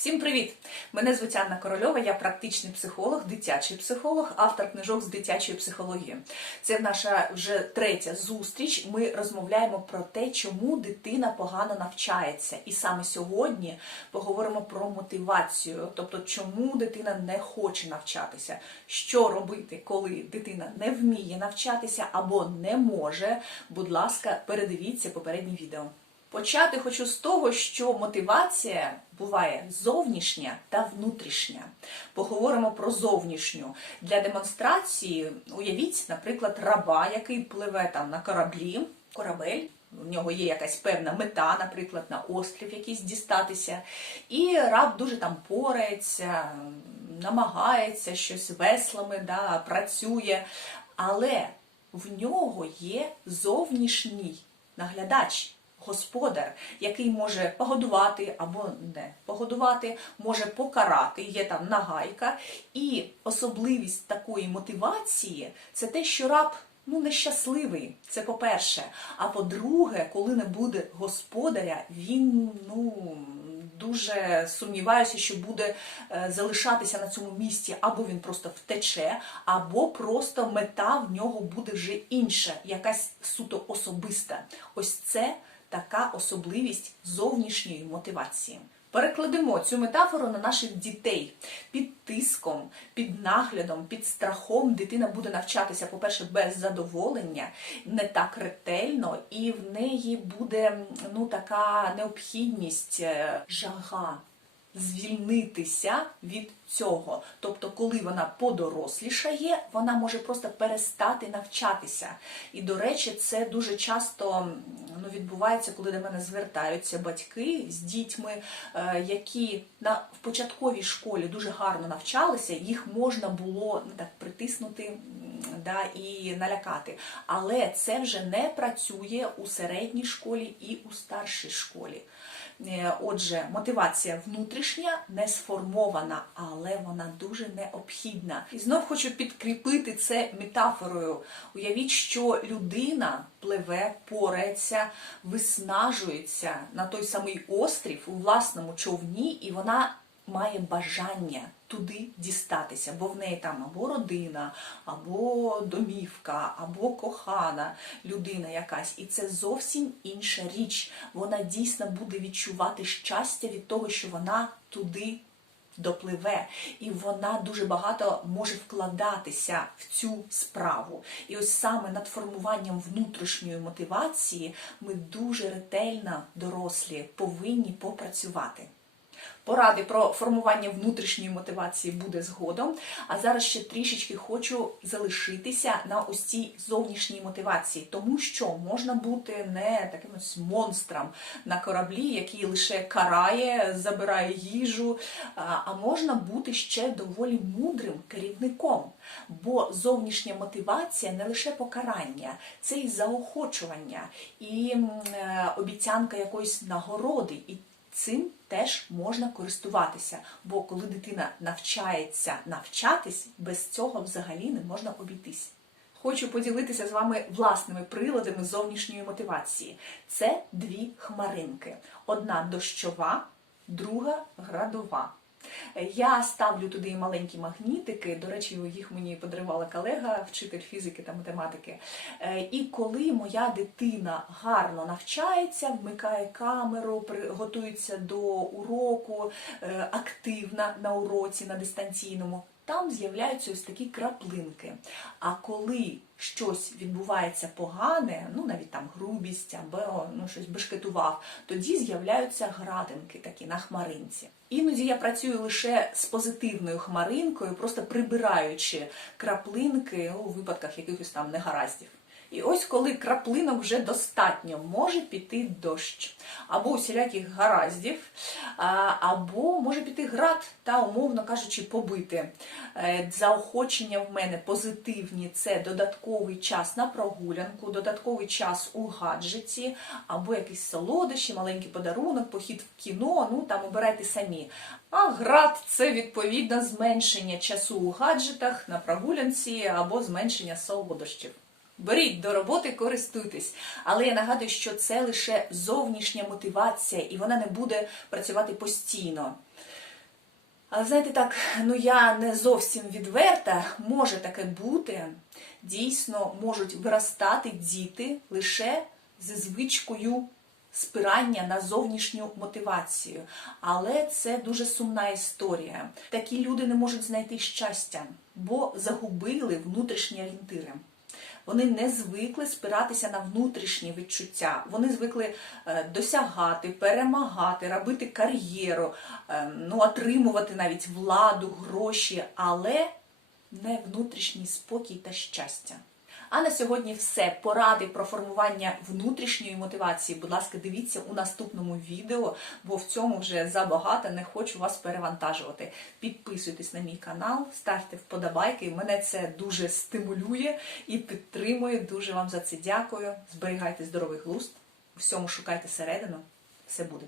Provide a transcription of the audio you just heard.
Всім привіт! Мене звуть Анна Корольова, я практичний психолог, дитячий психолог, автор книжок з дитячої психології. Це наша вже третя зустріч. Ми розмовляємо про те, чому дитина погано навчається. І саме сьогодні поговоримо про мотивацію, тобто чому дитина не хоче навчатися, що робити, коли дитина не вміє навчатися або не може. Будь ласка, передивіться попереднє відео. Почати хочу з того, що мотивація буває зовнішня та внутрішня. Поговоримо про зовнішню. Для демонстрації уявіть, наприклад, раба, який пливе там на кораблі, корабель. У нього є якась певна мета, наприклад, на острів якийсь дістатися. І раб дуже там порається, намагається щось веслами, да, працює. Але в нього є зовнішній наглядач господар, який може погодувати або не погодувати, може покарати, є там нагайка. І особливість такої мотивації це те, що раб ну нещасливий. Це по-перше. А по-друге, коли не буде господаря, він ну. Дуже сумніваюся, що буде е, залишатися на цьому місці, або він просто втече, або просто мета в нього буде вже інша, якась суто особиста. Ось це така особливість зовнішньої мотивації. Перекладемо цю метафору на наших дітей. Під тиском, під наглядом, під страхом дитина буде навчатися, по-перше, без задоволення, не так ретельно, і в неї буде ну, така необхідність, е, жага звільнитися від цього. Тобто, коли вона подорослішає, вона може просто перестати навчатися. І, до речі, це дуже часто ну, відбувається, коли до мене звертаються батьки з дітьми, е, які на в початковій школі дуже гарно навчалися, їх можна було ну, так притиснути да, і налякати. Але це вже не працює у середній школі і у старшій школі. Е, Отже, мотивація внутрішня не сформована, але вона дуже необхідна. І знов хочу підкріпити це метафорою. Уявіть, що людина пливе, порається, виснажується на той самий острів у власному човні, і вона має бажання туди дістатися, бо в неї там або родина, або домівка, або кохана людина якась. І це зовсім інша річ. Вона дійсно буде відчувати щастя від того, що вона туди. Допливе, і вона дуже багато може вкладатися в цю справу. І ось саме над формуванням внутрішньої мотивації ми дуже ретельно, дорослі, повинні попрацювати. Поради про формування внутрішньої мотивації буде згодом. А зараз ще трішечки хочу залишитися на ось цій зовнішній мотивації, тому що можна бути не таким ось монстром на кораблі, який лише карає, забирає їжу, а можна бути ще доволі мудрим керівником. Бо зовнішня мотивація не лише покарання, це і заохочування, і е, обіцянка якоїсь нагороди. і Цим теж можна користуватися, бо коли дитина навчається навчатись, без цього взагалі не можна обійтись. Хочу поділитися з вами власними приладами зовнішньої мотивації. Це дві хмаринки: одна дощова, друга градова. Я ставлю туди маленькі магнітики. До речі, їх мені подарувала колега, вчитель фізики та математики. Е, і коли моя дитина гарно навчається, вмикає камеру, готується до уроку, е, активна на уроці на дистанційному. Там з'являються ось такі краплинки. А коли щось відбувається погане, ну навіть там грубість або ну, щось бешкетував, тоді з'являються градинки такі на хмаринці. Іноді я працюю лише з позитивною хмаринкою, просто прибираючи краплинки ну, у випадках якихось там негараздів. І ось коли краплинок вже достатньо, може піти дощ, або усіляких гараздів, або може піти град та, умовно кажучи, побити. Е, заохочення в мене позитивні це додатковий час на прогулянку, додатковий час у гаджеті, або якийсь солодощі, маленький подарунок, похід в кіно, ну там обирайте самі. А град це відповідно зменшення часу у гаджетах на прогулянці або зменшення солодощів. Беріть до роботи, користуйтесь. Але я нагадую, що це лише зовнішня мотивація, і вона не буде працювати постійно. Але знаєте, так, ну я не зовсім відверта, може таке бути. Дійсно, можуть виростати діти лише зі звичкою спирання на зовнішню мотивацію. Але це дуже сумна історія. Такі люди не можуть знайти щастя, бо загубили внутрішні орієнтири. Вони не звикли спиратися на внутрішні відчуття. Вони звикли е, досягати, перемагати, робити кар'єру, е, ну, отримувати навіть владу, гроші, але не внутрішній спокій та щастя. А на сьогодні все. Поради про формування внутрішньої мотивації. Будь ласка, дивіться у наступному відео, бо в цьому вже забагато, не хочу вас перевантажувати. Підписуйтесь на мій канал, ставте вподобайки. Мене це дуже стимулює і підтримує. Дуже вам за це дякую. Зберігайте здоровий глузд, всьому шукайте середину. Все буде.